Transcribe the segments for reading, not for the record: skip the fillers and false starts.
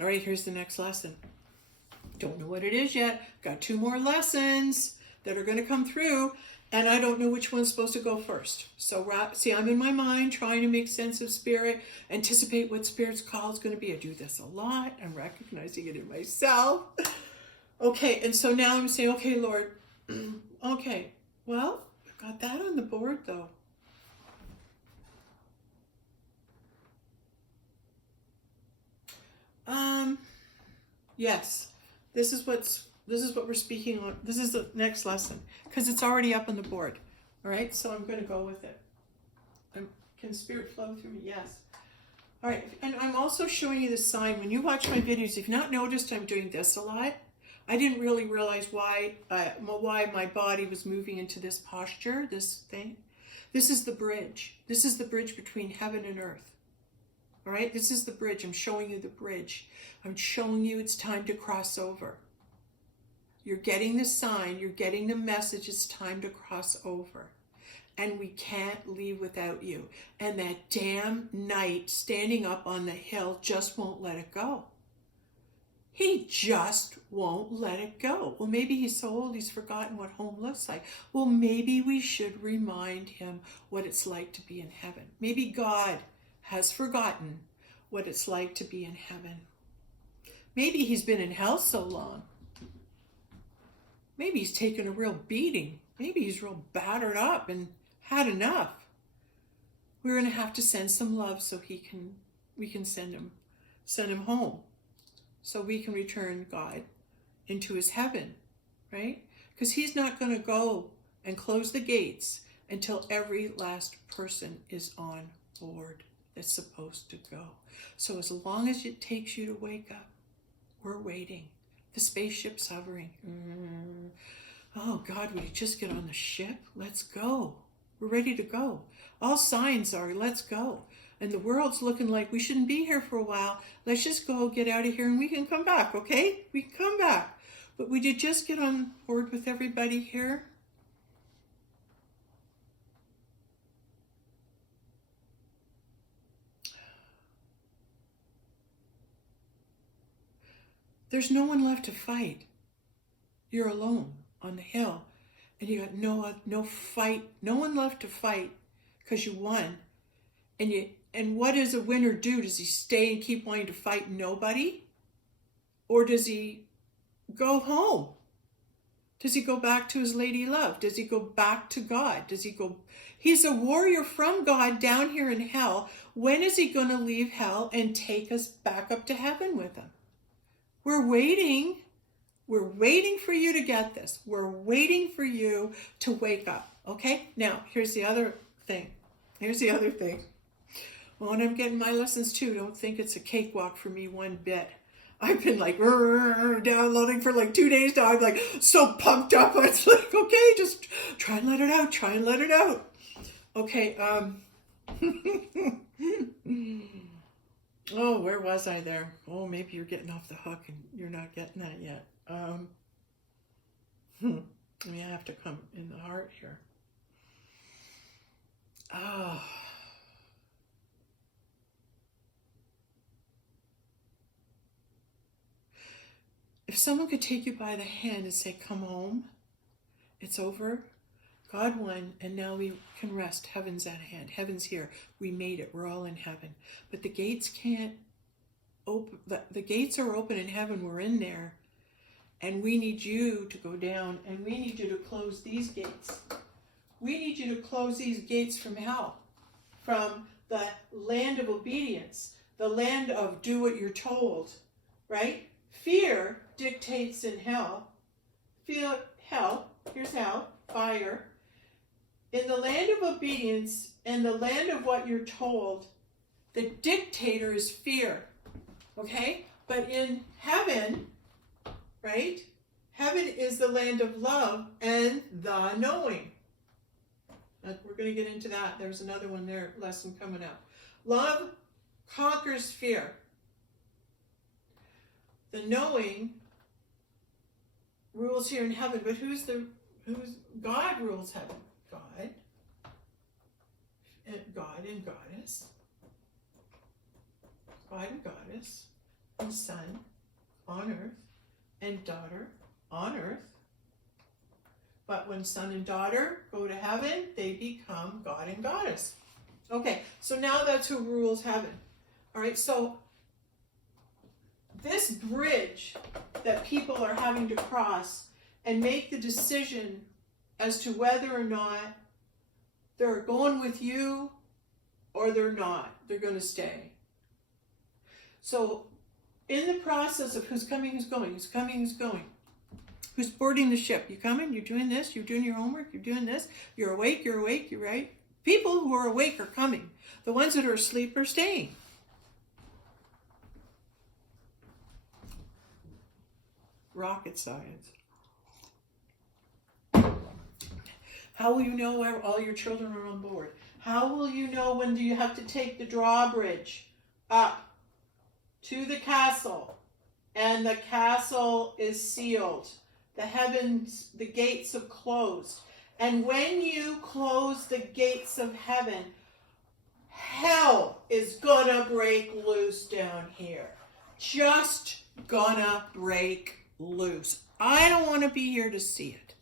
All right, here's the next lesson. Don't know what it is yet. Got 2 more lessons that are going to come through, and I don't know which one's supposed to go first. So, see, I'm in my mind trying to make sense of spirit, anticipate what spirit's call is going to be. I do this a lot. I'm recognizing it in myself. Okay, and so now I'm saying, okay, Lord, okay, well, I got that on the board though. Yes, this is what we're speaking on. This is the next lesson because it's already up on the board. All right, so I'm going to go with it. Can spirit flow through me? Yes. All right, and I'm also showing you the sign. When you watch my videos, if you've not noticed, I'm doing this a lot. I didn't really realize why my body was moving into this posture, this thing. This is the bridge. This is the bridge between heaven and earth. All right, this is the bridge. I'm showing you the bridge. I'm showing you it's time to cross over. You're getting the sign. You're getting the message. It's time to cross over. And we can't leave without you. And that damn knight standing up on the hill just won't let it go. He just won't let it go. Well, maybe he's so old he's forgotten what home looks like. Well, maybe we should remind him what it's like to be in heaven. Maybe God has forgotten what it's like to be in heaven. Maybe he's been in hell so long. Maybe he's taken a real beating. Maybe he's real battered up and had enough. We're going to have to send some love so we can send him home. So we can return God into his heaven, right? Because he's not going to go and close the gates until every last person is on board that's supposed to go. So as long as it takes you to wake up, we're waiting. The spaceship's hovering. Oh God, will you just get on the ship? Let's go. We're ready to go. All signs are, let's go. And the world's looking like we shouldn't be here for a while. Let's just go get out of here and we can come back, okay? We can come back. But would you just get on board with everybody here? There's no one left to fight. You're alone on the hill. And you got no fight, no one left to fight because you won. And what does a winner do? Does he stay and keep wanting to fight nobody? Or does he go home? Does he go back to his lady love? Does he go back to God? He's a warrior from God down here in hell. When is he going to leave hell and take us back up to heaven with him? We're waiting. We're waiting for you to get this. We're waiting for you to wake up. Okay? Now, here's the other thing. Well, and I'm getting my lessons too. Don't think it's a cakewalk for me one bit. I've been like downloading for like 2 days now. I'm like so pumped up. It's like, okay, just try and let it out. Okay, oh, where was I there? Oh, maybe you're getting off the hook and you're not getting that yet. I mean, I have to come in the heart here. Oh. If someone could take you by the hand and say, come home, it's over. God won, and now we can rest. Heaven's at hand. Heaven's here. We made it. We're all in heaven. But the gates can't open. The gates are open in heaven. We're in there. And we need you to go down, and we need you to close these gates. We need you to close these gates from hell, from the land of obedience, the land of do what you're told, right? Fear dictates in hell. Feel hell. Here's hell. Fire. In the land of obedience and the land of what you're told, the dictator is fear. Okay? But in heaven, right? Heaven is the land of love and the knowing. We're going to get into that. There's another one there, lesson coming up. Love conquers fear. The knowing rules here in heaven, but who's God rules heaven? God and goddess. God and goddess. and son on earth and daughter on earth. But when son and daughter go to heaven, they become God and goddess. Okay, so now that's who rules heaven. All right, so this bridge that people are having to cross and make the decision as to whether or not they're going with you or they're not, they're going to stay. So in the process of who's coming, who's going, who's coming, who's going, who's boarding the ship, you coming, you're doing this, you're doing your homework, you're doing this, you're awake, you're right. People who are awake are coming. The ones that are asleep are staying. Rocket science. How will you know where all your children are on board? How will you know when do you have to take the drawbridge up to the castle and the castle is sealed? The heavens, the gates have closed. And when you close the gates of heaven, hell is gonna break loose down here. Just gonna break loose. I don't want to be here to see it.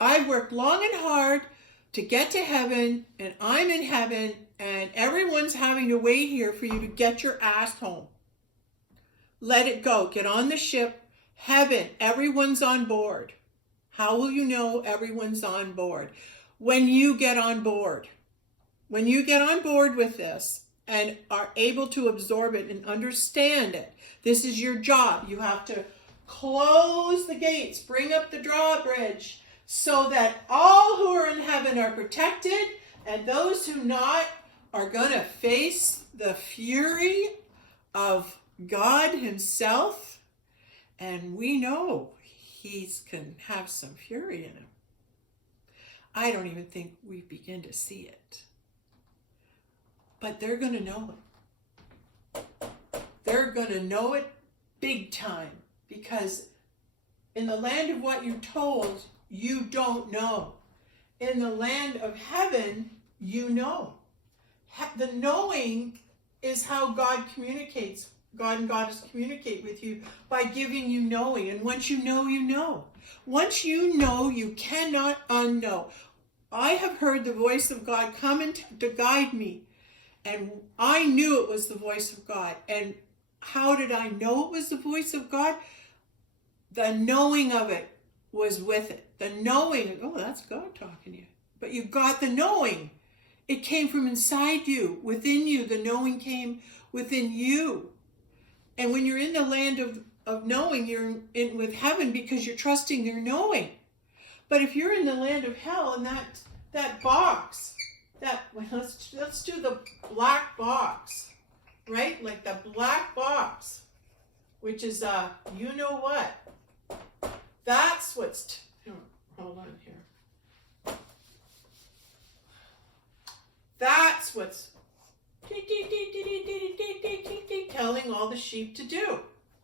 I've worked long and hard to get to heaven, and I'm in heaven, and everyone's having to wait here for you to get your ass home. Let it go. Get on the ship. Heaven, everyone's on board. How will you know everyone's on board? When you get on board. When you get on board with this and are able to absorb it and understand it, this is your job. You have to close the gates, bring up the drawbridge, so that all who are in heaven are protected, and those who not are going to face the fury of God himself. And we know he can have some fury in him. I don't even think we begin to see it. But they're going to know it. They're going to know it big time, because in the land of what you're told, you don't know. In the land of heaven, you know. The knowing is how God communicates. God and Goddess communicate with you by giving you knowing. And once you know, you know. Once you know, you cannot unknow. I have heard the voice of God come to guide me. And I knew it was the voice of God. And how did I know it was the voice of God? The knowing of it was with it. The knowing, oh, that's God talking to you. But you got the knowing. It came from inside you, within you. The knowing came within you. And when you're in the land of knowing, you're in with heaven because you're trusting your knowing. But if you're in the land of hell and that box, let's do the black box, right? Like the black box, which is you know what? That's what's hold on here. That's what's telling all the sheep to do.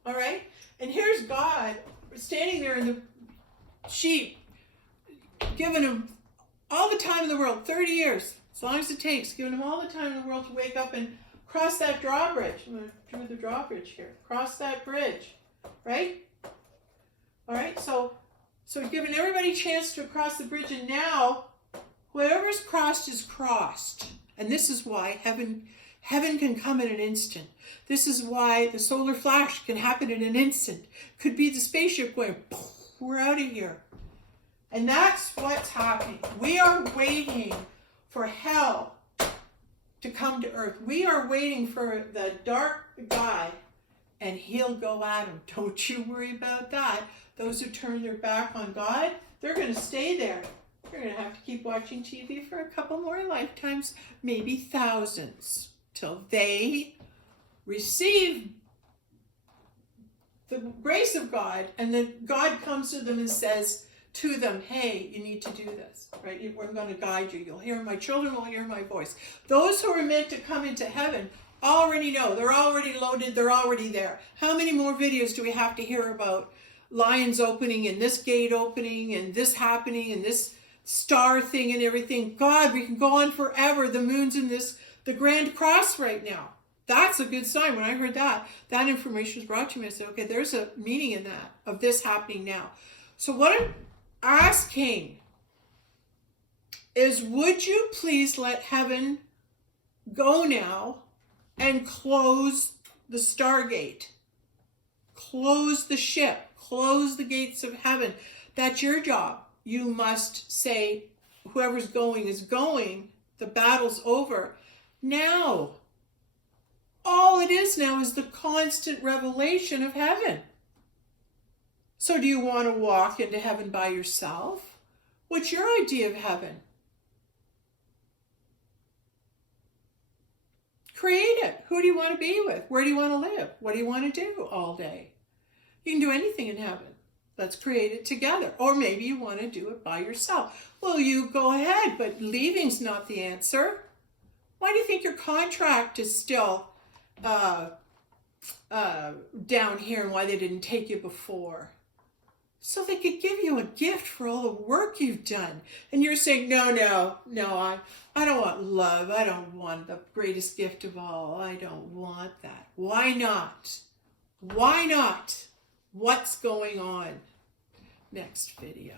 All right? And here's God standing there in the sheep, giving them all the time in the world, 30 years, as long as it takes, giving them all the time in the world to wake up and cross that drawbridge. I'm going to do the drawbridge here. Cross that bridge, right? All right, so giving everybody a chance to cross the bridge, and now whoever's crossed is crossed. And this is why heaven can come in an instant. This is why the solar flash can happen in an instant. Could be the spaceship going, we're out of here. And that's what's happening. We are waiting for hell to come to earth. We are waiting for the dark guy, and he'll go at him. Don't you worry about that. Those who turn their back on God, they're going to stay there. They're going to have to keep watching TV for a couple more lifetimes, maybe thousands, till they receive the grace of God, and then God comes to them and says to them, hey, you need to do this, right? I'm going to guide you. You'll hear, my children will hear my voice. Those who are meant to come into heaven already know. They're already loaded. They're already there. How many more videos do we have to hear about lions opening and this gate opening and this happening and this star thing and everything? God, we can go on forever. The moon's in the Grand Cross right now. That's a good sign. When I heard that information was brought to me, I said, okay, there's a meaning in that, of this happening now. So what I'm asking is, would you please let heaven go now and close the Stargate? Close the ship. Close the gates of heaven. That's your job. You must say, whoever's going is going. The battle's over. Now, all it is now is the constant revelation of heaven. So do you want to walk into heaven by yourself? What's your idea of heaven? Create it. Who do you want to be with? Where do you want to live? What do you want to do all day? You can do anything in heaven. Let's create it together. Or maybe you want to do it by yourself. Well, you go ahead, but leaving's not the answer. Why do you think your contract is still down here, and why they didn't take you before? So they could give you a gift for all the work you've done. And you're saying, no, I don't want love. I don't want the greatest gift of all. I don't want that. Why not? Why not? What's going on? Next video.